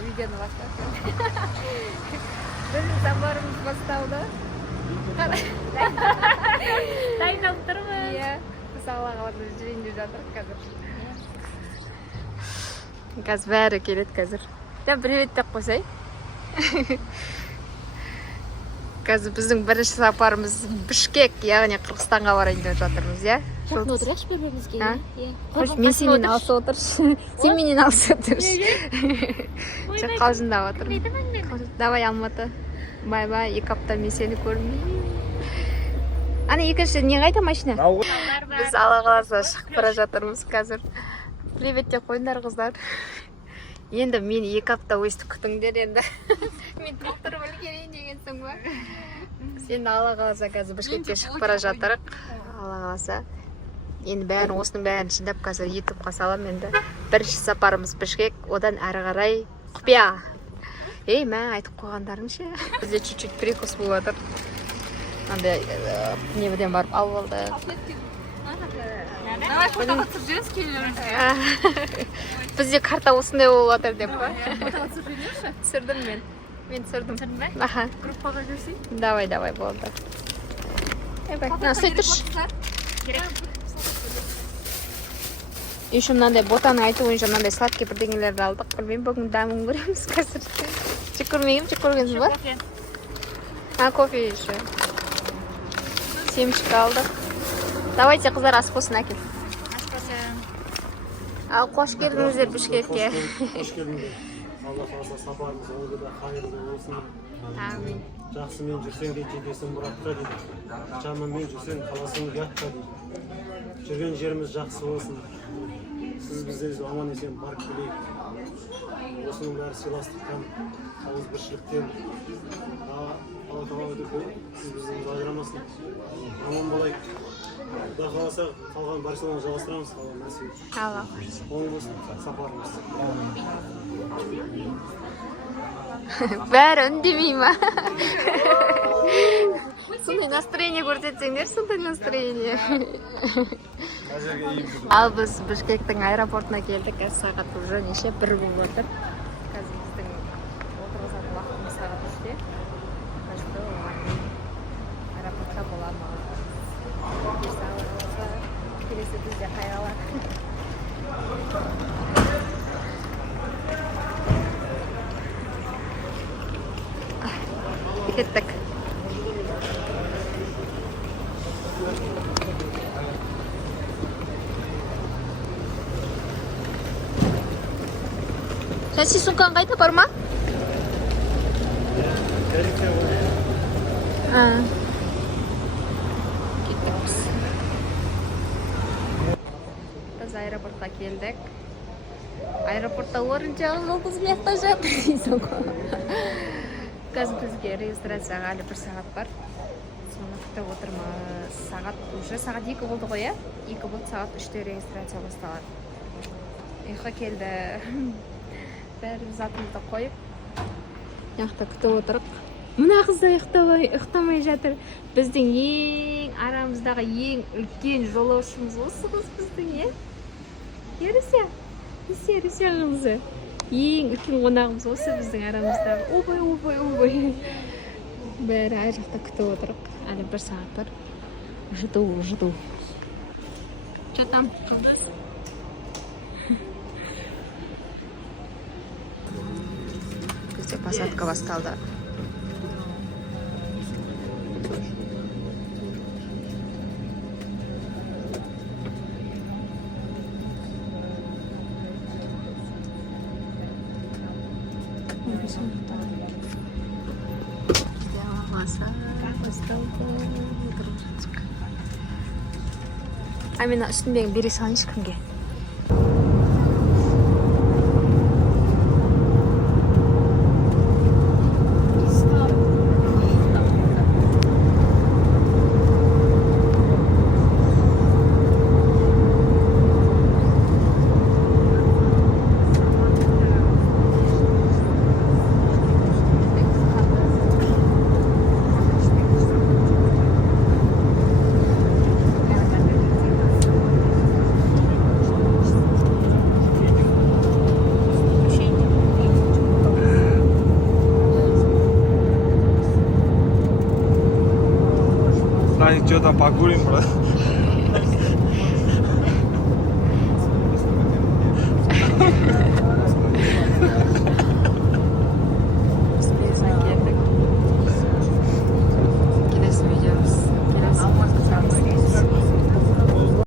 Видеоны бастап. Біздің сапарымыз басталды. Дайындалып тұрмыз. Иә, біз Алла қаласа жүрейін деп жатырмыз қазір. Қазір бәрі келеді қазір. Привет деп қойсай. Қазір біздің бірінші сапарымыз Бішкек, яғни Қырғызстанға барайын деп жатырмыз, иә? Жақын отырайықшы бір-бірімізге. Қош, мен сенен алыс отыршы. Сен менен алыс отыршы. Қалжыңдап отырмын. Давай Алматы. Бай-бай, 2 апта мен сені көрмеймін. Ана екінші не қайда машина? Біз Алла қаласа шығып бара жатырмыз қазір. Привет деп қойыңдар қыздар. Енді мен 2 апта өстіп күтіңдер енді. Мен тұрып үлгерейін дегенсің ба? Сен Алла қаласа қазір Бішкекке шығып бара жатырық. Алла қаласа. Енді бәрін осының бәрін жинап қазір ютубқа салам енді. Бірінші сапарымыз Бішкек, одан әрі қарай құпия. Мә айтып қойғандарың ше. Бізде чуть-чуть перекус болып жатыр. Андай неден барып алып алды. Бізде карта осындай болып жатыр деп па? Түсірдім мен. Мен түсірдім. Түсірдің бе? Аха. Группаға жүрсей? Давай, болды. Стой тұршы. Еще мынандай ботаның айтуы бойынша мынандай сладкий бірдеңелерді алдық. Білмеймін, бүгін дәмін көреміз қазір. Жек көрмегенмін, жек көргенсіз ба? Кофе еще. Семечка алдық. Давайте, қыздар, ас болсын әкел. Ал қош келдіңіздер Бішкекке. Қош келдіңдер. Алла қаласа сапарымыз оңды да қайырлы болсын. Амин. Жақсымен жүрсең де жетесің мұратқа дейді. Жаманмен жүрсең қаласың ұятқа дейді. Жүрген жеріміз жақсы болсын. Сіз бізде аман есен барып келейік. Осының бәрі сыйластықтан, ауызбіршіліктен. Алла тағала өтіп, сіз бізден ажырамасын. Аман болайық. Құда қаласа қалған Барселонаны жалғастырамыз. Алла нәсіп. Алла. Оң болсын сапарымыз. Бәрі үндемей ма? Сондай настроение көрсетсеңдер, сондай настроение. Ал біз Бішкектің аэропортына келдік. Қазір сағат уже неше? 1 болып отыр. Қазір біздің отырғызатын уақытымыз сағат 3-те. Қазір аэропортта боламыз. Келесі бізде қайралар. Кеттік. Сәси сумкаң қайда бар ма? Кеттік біз. Біз аэропортқа келдік. Аэропортта орыншағы жұлдыз мияқта жатыр дейсің ғой. Қазір бізге регистрацияға әлі 1 сағат бар. Соны күтіп отырмыз. Уже сағат 2 болды ғой, иә? 2 болды, сағат 3-те регистрация басталады. Ұйқы келді. Бәріміз атымызды қойып, яқта күтіп отырып. Мына қыз ұйықтамай жатыр. Біздің арамыздағы ең үлкен жолаушымыз осы қыз біздің, е? Ерісе қызы. Ең үлкен қонағымыз осы біздің арамыздағы. Обой. Бәрі ай жақта күтіп отырып. Әлі 1 сағат бар. Жду. Че там? Бізде посадка басталды. Мен үстіндегі бере салайыншы кімге? Саник, что там покурим, брат?